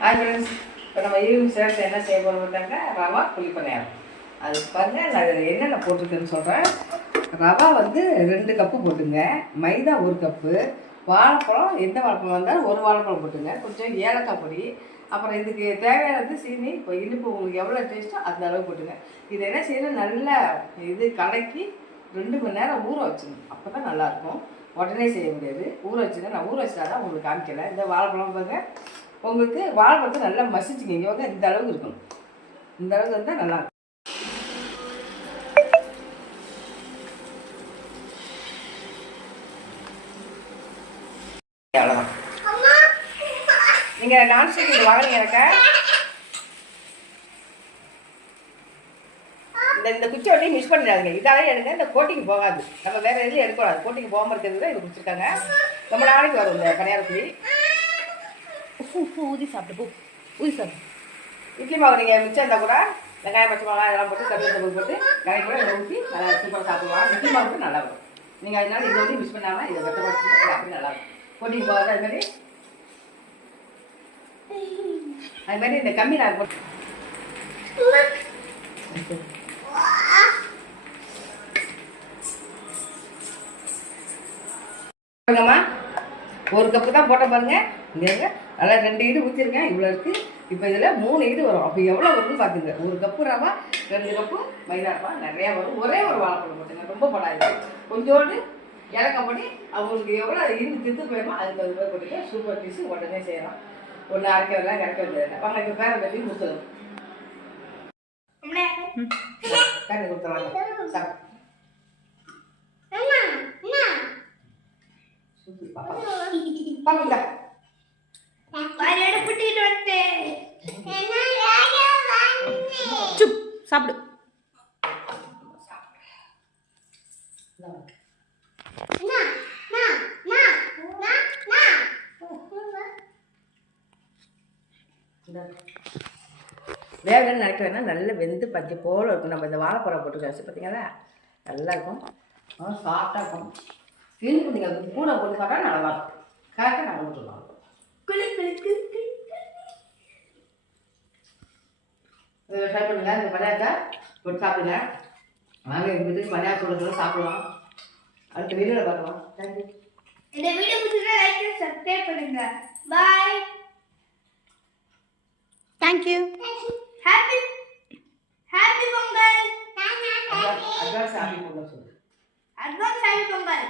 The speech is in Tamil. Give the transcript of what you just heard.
ஹாய் ஃப்ரெண்ட்ஸ், இப்போ நம்ம ஈவினிங் ஸ்நாக்ஸ் என்ன செய்ய போகிறோம் பார்த்தாங்க, ரவா குழிப்பணியாரம். அது பாருங்கள், நான் என்னென்ன போட்டிருக்கேன்னு சொல்கிறேன். ரவா வந்து 2 கப்பு போட்டுங்க, மைதா 1 கப்பு, வாழைப்பழம் எந்த வாழைப்பழம் வந்தாலும் 1 வாழைப்பழம் போட்டுங்க, கொஞ்சம் ஏலக்காய் பொடி, அப்புறம் இதுக்கு தேவையானது சீனி. இப்போ இனிப்பு உங்களுக்கு எவ்வளோ டேஸ்ட்டோ அந்த அளவு போட்டுங்க. இதை என்ன செய்யணும், நல்லா இது கலக்கி 2 மணி நேரம் ஊற வச்சுக்கணும். அப்போ தான் நல்லாயிருக்கும். உடனே செய்ய முடியாது, ஊற வச்சுங்க. நான் ஊற வச்சுட்டா தான் உங்களுக்கு காமிக்கலை. இந்த வாழைப்பழம் பாருங்க, உங்களுக்கு வாழைப்பழத்தை நல்லா மசிச்சுங்க. இங்கே வந்து இந்த அளவுக்கு இருக்கணும், இந்த அளவுக்கு இருந்தால் நல்லாயிருக்கும். அவ்வளோதான். நீங்கள் நான்ஸ்டிக் வாங்கினீங்க எனக்கு இந்த குச்சி வண்டி மிஸ் பண்ணிடாதுங்க. இதாலே எடுங்க, இந்த கோட்டிங் போகாது. நம்ம வேறு எதுலையும் எடுக்கக்கூடாது. கோட்டிங் போகாமல் இருக்கிறது தான் இது குடிச்சிருக்காங்க. ரொம்ப நாளைக்கு வரும் இந்த பணியாரக்குழி. ஊதி சாப்பிட்டு ஊதி சாப்பிட்டு இட்லி மாவு நீங்கள் மிச்சம் இருந்தால் கூட வெங்காயம் பச்சை மிளகாய் இதெல்லாம் போட்டு கருவேப்பிலை போட்டு கறி கூட இதை ஊற்றி நல்லா சூப்பராக சாப்பிடுவாங்க. இட்லி மாவு கூட நல்லா இருக்கும். நீங்கள் அதனால இதை வந்து மிஸ் பண்ணாமல் இதை வெட்டப்பட்டு அப்படி நல்லாயிருக்கும். கோட்டிங் போகாது. அதுமாதிரி இந்த கம்மி நான் போட்டு பாருங்கம்மா, 1 கப்பு தான் போட்ட பாருங்க. இங்கே நல்லா 2 ஈடு ஊற்றிருக்கேன். இவ்வளோ இருக்குது. இப்போ இதில் 3 ஈடு வரும். அப்போ எவ்வளோ வரும்னு பார்த்துங்க. 1 கப்பு ரவா, 2 கப்பு மைதா ரவா, நிறையா வரும். ஒரே ஒரு வாழைப்பழம் போட்டுங்க, ரொம்ப போடாது. கொஞ்சோண்டு ஏலக்காய் பொடி, அவங்களுக்கு எவ்வளோ இருந்து திட்டு போயிடுமோ அதுக்கு அது மாதிரி போட்டுக்க. சூப்பர் டிஷ்ஷு உடனே செய்யலாம். ஒன்று அரைக்க வரலாம், கரைக்க வந்தது. வாங்க இப்போ பேரை பற்றி கொடுத்துடும். பேரை கொடுத்துருவாங்க. சாப்பிட்டு சாப்பிடு. வேகன்னு நினைக்கிறேன்னா நல்லா வெந்து பச்சை போல் இருக்கும். நம்ம இந்த வாழைப்பழம் போட்டுக்காச்சு பார்த்தீங்களா, நல்லா இருக்கும். சாஃப்டாக இருக்கும். ஃபீல் பண்ணிங்க. அது கூட போட்டு சாப்பிட்டா நல்லா இருக்கும். கரெக்டாக நாங்கள் விட்டுருவோம். ட்ரை பண்ணுங்க. இந்த பணியாரத்தை போட்டு சாப்பிடுங்க. வாங்க எங்கள் வீட்டுக்கு பணியாரத்தோட சாப்பிடலாம். அடுத்த வீடியோவில் பார்க்கலாம். தேங்க்யூ. இந்த வீடியோ பிடிச்சிருந்தா லைக் பண்ணி சப்ஸ்கிரைப் பண்ணுங்க. Bye. Thank you. Happy Pongal. Advance happy Pongal சொல்லு. Advance happy Pongal.